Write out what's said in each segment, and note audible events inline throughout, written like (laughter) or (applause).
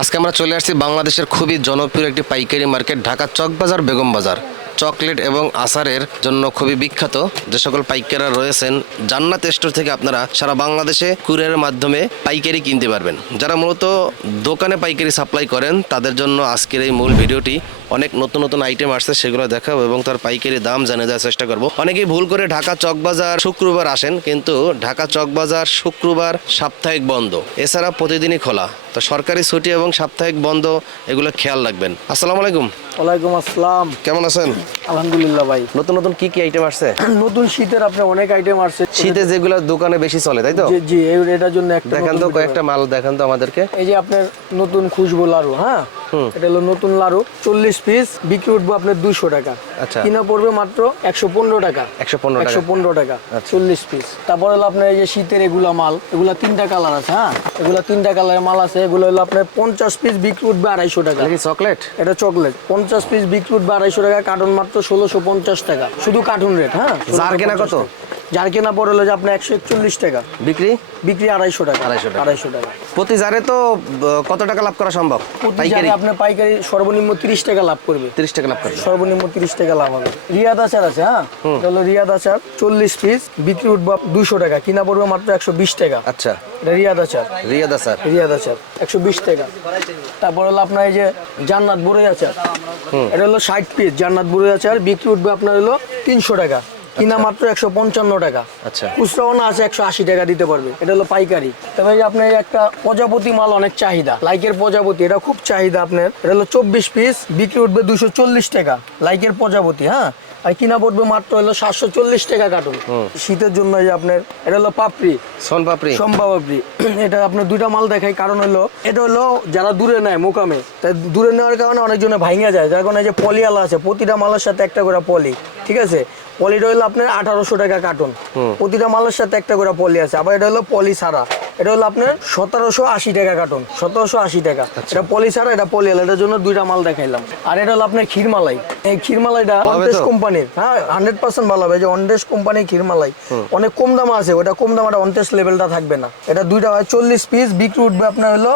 আজকে আমরা চলে আসছি বাংলাদেশের খুবই জনপ্রিয় একটি পাইকারি মার্কেট, ঢাকা চকবাজার বেগম বাজার। চকলেট এবং আচারের জন্য খুবই বিখ্যাত যে সকল পাইকাররা রয়েছেন, জান্নাত স্টোর থেকে আপনারা সারা বাংলাদেশে কুরিয়ারের মাধ্যমে পাইকারি কিনতে পারবেন। যারা মূলত দোকানে পাইকারি সাপ্লাই করেন, তাদের জন্য আজকের এই মূল ভিডিওটি অনেক নতুন নতুন আইটেম আসছে সেগুলো দেখাবো এবং তার পাইকারি দাম জানিয়ে দেওয়ার চেষ্টা করব। অনেকেই ভুল করে ঢাকা চকবাজার শুক্রবার আসেন কিন্তু ঢাকা চকবাজার শুক্রবার সাপ্তাহিক বন্ধ। এছাড়া প্রতিদিনই খোলা। তো সরকারি ছুটি এবং সাপ্তাহিক বন্ধ এগুলো খেয়াল রাখবেন। আসসালামু আলাইকুম। ওয়ালাইকুম আসসালাম। কেমন আছেন? আলহামদুলিল্লাহ ভাই। নতুন নতুন কি কি আইটেম আসছে? নতুন শীতের আপনি অনেক আইটেম আসছে। শীতে যেগুলো দোকানে বেশি চলে তাই তো? জি জি এটার জন্য একটা দেখান তো কয়েকটা মাল দেখান তো আমাদেরকে। এই যে আপনার নতুন খুশবু লাড়ু হ্যাঁ? এটা হলো নতুন লাড়ু চল্লিশ পিস বিক্রি উঠবো আপনার দুইশো টাকা। আচ্ছা। কিনা পড়বে মাত্র একশো পনেরো টাকা। একশো পনেরো টাকা। একশো পনেরো টাকা আচ্ছা। চল্লিশ পিস তারপর হলো আপনার এই যে শীতের এগুলা মাল এগুলা তিনটা কালার আছে হ্যাঁ? এগুলা তিনটা কালারের মাল আছে এগুলো হলো আপনার পঞ্চাশ পিস বিক্রি উঠবে আড়াইশো টাকা। চকলেট এটা চকলেট পঞ্চাশ পিস বিক্রি উঠবে আড়াইশো টাকা কার্টুন মাত্র ষোলোশো পঞ্চাশ টাকা। শুধু কার্টুন রেট হ্যাঁ? কেনা কত? 1650 যার কেনা পড়ে হলো যে আপনার একশো একচল্লিশ টাকা। বিক্রি? বিক্রি আড়াইশো টাকা। 250 টাকা। আড়াইশো টাকা। প্রতি জারে তো কত টাকা লাভ করা সম্ভব? পাইকারি? আপনার পাইকারি সর্বনিম্ন তিরিশ টাকা লাভ করবে। তিরিশ টাকা লাভ করবে। সর্বনিম্ন তিরিশ টাকা লাভ হবে। রিয়াদ আচার আছে হ্যাঁ? এটা হলো রিয়াদ আচার চল্লিশ পিস বিক্রি উঠবে দুশো টাকা কিনা পড়বে মাত্র একশো বিশ টাকা। আচ্ছা। এটা রিয়াদ আচার। রিয়াদ স্যার রিয়াদ আচার একশো বিশ টাকা। তারপর হলো আপনার এই যে জান্নাত বড়ই আচার। এটা হলো ষাট পিস জান্নাত বড়ই আচার বিক্রি উঠবে আপনার হলো তিনশো টাকা। কিনা মাত্র একশো পঞ্চান্ন টাকা। আচ্ছা। খুচরাও না আছে একশো আশি টাকা দিতে পারবে। এটা হলো পাইকারি। তবে আপনার একটা প্রজাপতি মাল অনেক চাহিদা। লাইকের প্রজাপতি এটা খুব চাহিদা আপনার। এটা হলো চব্বিশ পিস বিক্রি উঠবে দুশো চল্লিশ টাকা। লাইকের প্রজাপতি হ্যাঁ? আর কিনা পড়বে মাত্র হলো সাতশো চল্লিশ টাকা কার্টুন। শীতের জন্য যে আপনার এটা হলো পাপড়ি। সোন পাপড়ি। সম্ভাবাবরি এটা আপনার দুইটা মাল দেখাই। কারণ হলো এটা হলো যারা দূরে নেয় মোকামে তাই দূরে নেওয়ার কারণে অনেকজনে ভাঙা যায়। যার কারণে যে পলিয়ালা আছে প্রতিটা মালের সাথে একটা করে পলি। ঠিক আছে? পলিটা হলো আপনার আঠারোশো টাকা কার্টন প্রতিটা মালের সাথে একটা করে পলি আছে। আবার এটা হলো পলি ছাড়া। এটা হলো আপনার সতেরোশো আশি টাকা কার্টন সতেরোশো আশি টাকা। এটা পলি ছাড়া এটা পলিয়ালা এটার জন্য দুইটা মাল দেখাইলাম। আর এটা হলো আপনার ক্ষীরমালাই। এই ক্ষীরমালাইটা হবে কোম্পানির হ্যাঁ হান্ড্রেড পার্সেন্ট ভালো হবে। যে অনটেস কোম্পানির ক্ষীরমালাই। অনেক কম দাম আছে। ওটা কম দাম একটা অনটেস লেভেলটা থাকবে না। এটা দুইটা হয় চল্লিশ পিস বিক্রি উঠবে আপনার হলো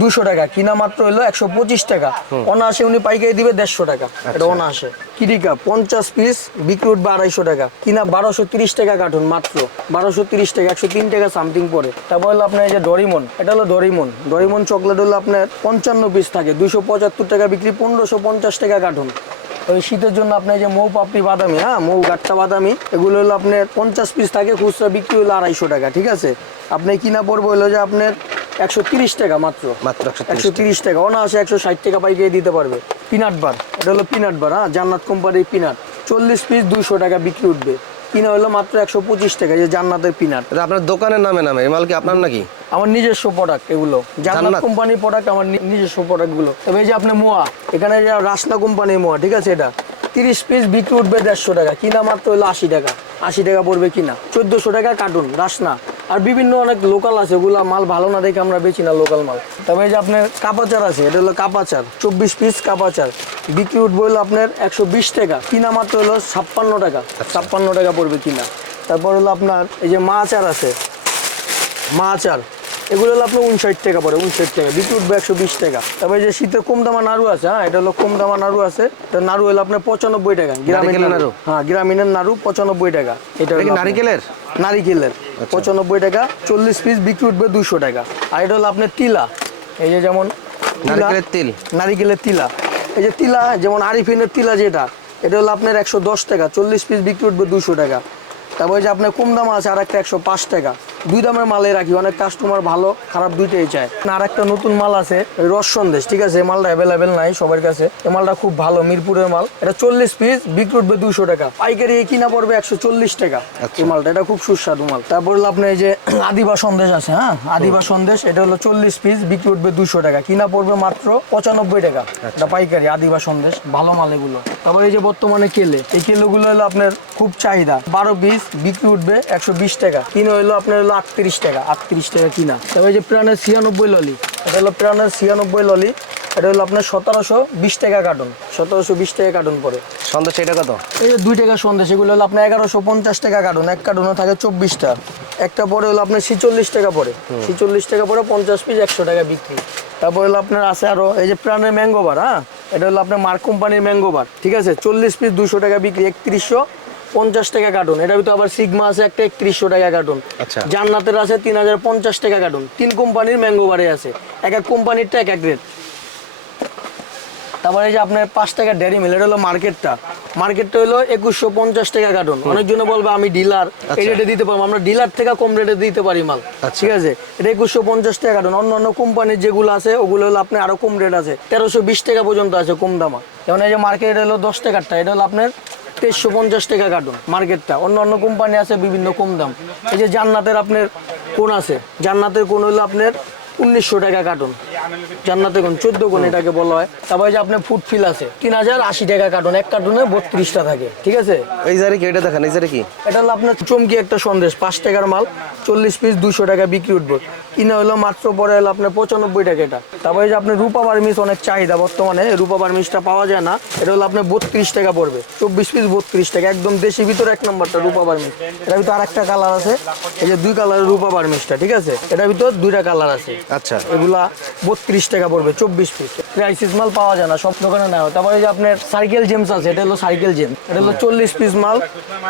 দুশো টাকা। কিনা মাত্র হলো একশো পঁচিশ টাকা। অনাশে উনি পাইকারি দিবে দেড়শো টাকা। এটা অনাশে কিরিকা পঞ্চাশ পিস বিক্রি উঠবে আড়াইশো টাকা। কিনা বারোশো তিরিশ টাকা কার্টুন মাত্র। বারোশো তিরিশ টাকা একশো তিন টাকা সামথিং পরে। তারপর হলো আপনার এই যে ডরিমন এটা হলো ডরিমন ডরিমন চকলেট হলো আপনার পঞ্চান্ন পিস থাকে। দুশো পঁচাত্তর টাকা বিক্রি পনেরোশো পঞ্চাশ টাকা কার্টুন ওই শীতের জন্য আপনার যে মৌ পাপড়ি বাদামি হ্যাঁ? মৌ গাট্টা বাদামি এগুলো হলো আপনার পঞ্চাশ পিস থাকে। খুচরা বিক্রি হলো আড়াইশো টাকা ঠিক আছে? আপনি কিনা পড়ব হলো যে আপনার একশো তিরিশ টাকা মাত্র। মাত্র একশো তিরিশ টাকা। অনায়াসে একশো ষাট টাকা পাইকারি দিতে পারবে। Peanut bar. এটা হলো পিনাট বার হ্যাঁ? জান্নাত কোম্পানির পিনাট। চল্লিশ পিস দুইশো টাকা বিক্রি উঠবে। কিনা হলো মাত্র একশো পঁচিশ টাকা যে জান্নাতের পিনাট। এটা আপনার দোকানের নামে নামে এই মাল কি আপনার নাকি? আমার নিজস্ব প্রোডাক্ট এগুলো। জান্নাত? কোম্পানির প্রোডাক্ট আমার নিজস্ব প্রোডাক্টগুলো। তবে এই যে আপনি মোয়া এখানে যে রাসনা কোম্পানির মোয়া ঠিক আছে এটা? তিরিশ পিস বিক্রি উঠবে দেড়শো টাকা। কিনা মাত্র হলো আশি টাকা। আশি টাকা পড়বে কিনা? চোদ্দশো টাকা কার্টুন রাসনা আর বিভিন্ন অনেক লোকাল আছে, ওগুলো মাল ভালো না দেখে আমরা বেচি না লোকাল মাল। তবে এই যে আপনার কাপাচার আছে, এটা হলো কাপাচার, চব্বিশ পিস কাপাচার। বিক্রি উঠবো হলো আপনার একশো বিশ টাকা, কিনা মাত্র হলো ছাপ্পান্ন টাকা ছাপ্পান্ন টাকা পড়বে কিনা। তারপর হলো আপনার এই যে মাছ আর আছে মাছ আর এগুলো হলো আপনার উনষাট টাকা পড়ে উনষাট টাকা। বিক্রি উঠবে একশো বিশ টাকা। তারপরে যে শীতের কম দামা নাড়ু আছে হ্যাঁ এটা হলো কম দামা নাড়ু আছে নাড়ু হলো আপনার পঁচানব্বই টাকা। গ্রামীণ নাড়ু? হ্যাঁ গ্রামীণের নাড়ু পঁচানব্বই টাকা। এটা নারিকেলের? নারিকেলের। পঁচানব্বই টাকা চল্লিশ পিস বিক্রি উঠবে দুশো টাকা। আর এটা হলো আপনার তিলা। এই যে যেমন নারিকেলের তিল। নারিকেলের তিলা। এই যে তিলা যেমন আরিফিনের তিলা যেটা এটা হলো আপনার একশো দশ টাকা। চল্লিশ পিস বিক্রি উঠবে দুশো টাকা। তারপরে যে আপনার কম দাম আছে আর একটা একশো পাঁচ টাকা। দুই দামের মালে রাখি অনেক কাস্টমার ভালো খারাপ দুইটাই চায়। আর একটা নতুন মাল আছে রস সন্দেশ ঠিক আছে? এই মালটা অ্যাভেলেবেল নাই সবার কাছে। এই মালটা খুব ভালো মিরপুরের মাল। এটা চল্লিশ পিস বিক্রি উঠবে দুশো টাকা। পাইকারি কিনা পড়বে একশো চল্লিশ টাকা। এই মালটা এটা খুব সুস্বাদু মাল। তারপর হলো আপনার এই যে (clears throat) আদিবা সন্দেশ আছে হ্যাঁ? আদিবা সন্দেশ এটা হলো চল্লিশ পিস বিক্রি উঠবে দুশো টাকা। কিনা পড়বে মাত্র পঁচানব্বই টাকা। এটা পাইকারি আদিবা সন্দেশ ভালো মাল এগুলো। তারপর এই যে বর্তমানে কেলে এই কেলোগুলো হলো আপনার খুব চাহিদা। বারো পিস বিক্রি উঠবে একশো বিশ টাকা। কিনা হলো আপনার হলো আটত্রিশ টাকা আটত্রিশ টাকা কিনা। তারপর এই যে প্রাণের ছিয়ানব্বই ললি এটা হলো প্রাণের ছিয়ানব্বই ললি এটা হলো আপনার সতেরোশো বিশ টাকা কার্টন সতেরোশো বিশ টাকা কার্টন পড়ে। সন্দেশ এটা কত? এই যে দুই টাকা সন্দেশ এগুলো হলো আপনার এগারোশো পঞ্চাশ টাকা কার্টন এক কার্টনও থাকে চব্বিশটা। একটা পরে হলো আপনার ছিচল্লিশ টাকা পরে ছিচল্লিশ টাকা পরে পঞ্চাশ পিস একশো টাকা বিক্রি। তারপর হলো আপনার আছে আরও এই যে প্রাণের ম্যাঙ্গোবার হ্যাঁ? এটা হলো আপনার মার্ক কোম্পানির ম্যাঙ্গোবার ঠিক আছে? চল্লিশ পিস দুশো টাকা বিক্রি একত্রিশশো পঞ্চাশ টাকা কার্টুন। এটা ভিতরে আবার সিগমা আছে একটা একত্রিশশো টাকা কার্টুন। আচ্ছা। জান্নাতের আছে তিন হাজার পঞ্চাশ টাকা কার্টুন। তিন কোম্পানির ম্যাঙ্গোবারে আছে। এক এক কোম্পানিরটা এক এক রেট। তারপরে এই যে আপনার পাঁচ টাকা ডেয়ারি মিল এটা হলো মার্কেটটা। মার্কেটটা হলো একুশশো পঞ্চাশ টাকা কার্টন। অনেকজন বলবে আমি ডিলার। এই রেটে দিতে পারব। আমরা ডিলার থেকে কম রেটে দিতে পারি মাল। ঠিক আছে? এটা একুশশো পঞ্চাশ টাকা কার্টন। অন্য অন্য কোম্পানির যেগুলো আছে ওগুলো হলো আপনার আরও কম রেট আছে। তেরোশো বিশ টাকা পর্যন্ত আছে কম দামা। যেমন এই যে মার্কেট হলো দশ টাকারটা। এটা হলো আপনার তেইশশো পঞ্চাশ টাকা কার্টুন মার্কেটটা। অন্য অন্য কোম্পানি আছে, বিভিন্ন কম দাম। এই যে জান্নাতের আপনার কোন আছে? জান্নাতের কোন হলো আপনার উনিশশো টাকা কার্টন। জান্নাতে কোন চোদ্দ কোন এটাকে বলা হয়। তারপরে যে আপনার ফুড ফিল আছে তিন হাজার আশি টাকা কার্টন এক কার্টনে বত্রিশটা থাকে ঠিক আছে? এই জারে কি এটা দেখেন এই জারে কি? এটা হলো আপনার চমকি একটা সন্দেশ পাঁচ টাকার মাল চল্লিশ পিস দুশো টাকা বিক্রি উঠবো। কিনা হলো মাত্র পরে হলো আপনার পঁচানব্বই টাকা এটা। তারপরে যে আপনার রূপা বার্মিস অনেক চাহিদা বর্তমানে রূপা বার্মিসটা পাওয়া যায় না এটা হলো আপনার বত্রিশ টাকা পড়বে চব্বিশ পিস বত্রিশ টাকা একদম দেশি ভিতরে এক নম্বরটা রূপা বার্মিস এটার ভিতরে আরেকটা কালার আছে এই যে দুই কালারের রূপা বার্মিসটা ঠিক আছে? এটার ভিতর দুইটা কালার আছে। আচ্ছা। এগুলা বত্রিশ টাকা পড়বে চব্বিশ পিস ক্রাইসিস মাল পাওয়া যায় না সব দোকানে নেওয়া তারপরে যে আপনার সাইকেল জেমস আছে এটা হলো সাইকেল জেম এটা হলো চল্লিশ পিস মাল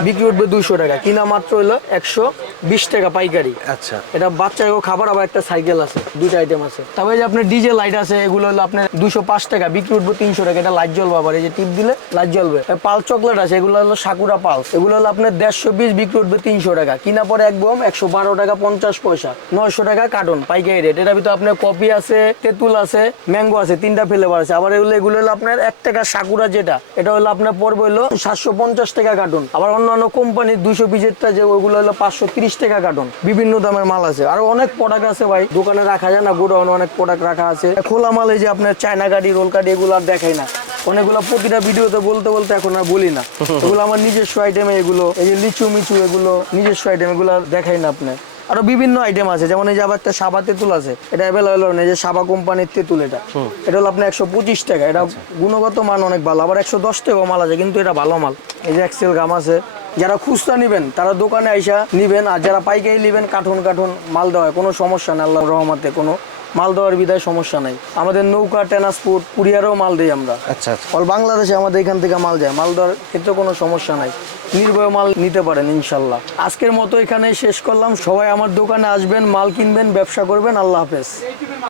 বিক্রি উঠবে দুইশো টাকা। কিনা মাত্র হলো একশো বিশ টাকা পাইকারি। আচ্ছা। এটা বাচ্চাকেও খাবার আবার একটা সাইকেল আছে দুইটা আইটেম আছে। তারপরে যে আপনার ডিজে লাইট আছে এগুলো হলো আপনার দুশো পাঁচ টাকা বিক্রি উঠবে তিনশো টাকা। এটা লাইট জ্বলবে আবার এই যে টিপ দিলে লাইট জ্বলবে। পাল চকলেট আছে এগুলো হলো সাকুরা পাল। এগুলো হলো আপনার দেড়শো পিস বিক্রি উঠবে তিনশো টাকা। কিনা পরে একদম একশো বারো টাকা পঞ্চাশ পয়সা নয়শো টাকা কার্টন পাইকারি রেট এটার ভিতরে আপনার কপি আছে তেঁতুল আছে ম্যাঙ্গো আছে তিনটা ফ্লেভার আছে। আবার এগুলো এগুলো হলো আপনার এক টাকা সাকুরা যেটা এটা হলো আপনার পড়বে হলো সাতশো পঞ্চাশ টাকা কার্টন। আবার অন্যান্য কোম্পানির দুশো পিসেরটা যে ওগুলো হলো পাঁচশো তিরিশ টাকা কার্টন। বিভিন্ন দামের মাল আছে। আর অনেক প্রোডাক্ট আছে ভাই। দোকানে রাখা যায় না গোডাউনে অনেক প্রোডাক্ট রাখা আছে। খোলা মাল এই যে আপনার চায়না গাড়ি রোল গাড়ি এগুলো আর দেখাই না। অনেকগুলো প্রতিটা ভিডিওতে বলতে বলতে এখন আর বলি না। (laughs) এগুলো আমার নিজস্ব আইটেম এগুলো এই যে লিচু মিচু এগুলো নিজস্ব আইটেম এগুলো দেখাই না আপনি। আরও বিভিন্ন আইটেম আছে যেমন এই যে আবার একটা সাবা তেঁতুল আছে এটা অ্যাভেলেবেল অ্যাভেলেবল না যে সাবা কোম্পানির তেঁতুল এটা। এটা হলো আপনার একশো পঁচিশ টাকা এটা গুণগত মান অনেক ভালো আবার একশো দশ টাকা মাল আছে কিন্তু এটা ভালো মাল। এই যে এক্সেল গাম আছে যারা খুচরা নেবেন তারা দোকানে আইসা নিবেন আর যারা পাইকারি নিবেন কাঠুন কাঠুন মাল দেওয়া হয় কোনো সমস্যা নেই আল্লাহ রহমাতে কোনো মাল দেওয়ার বিদায় সমস্যা নাই। আমাদের নৌকা ট্রান্সপোর্ট কুরিয়ারও মাল দিই আমরা। আচ্ছা আচ্ছা। অল বাংলাদেশে আমাদের এখান থেকে মাল যায়। মাল দেওয়ার ক্ষেত্রে কোনো সমস্যা নাই। নির্ভয় মাল নিতে পারেন ইনশাল্লাহ। আজকের মতো এখানে শেষ করলাম। সবাই আমার দোকানে আসবেন মাল কিনবেন ব্যবসা করবেন। আল্লাহ হাফেজ।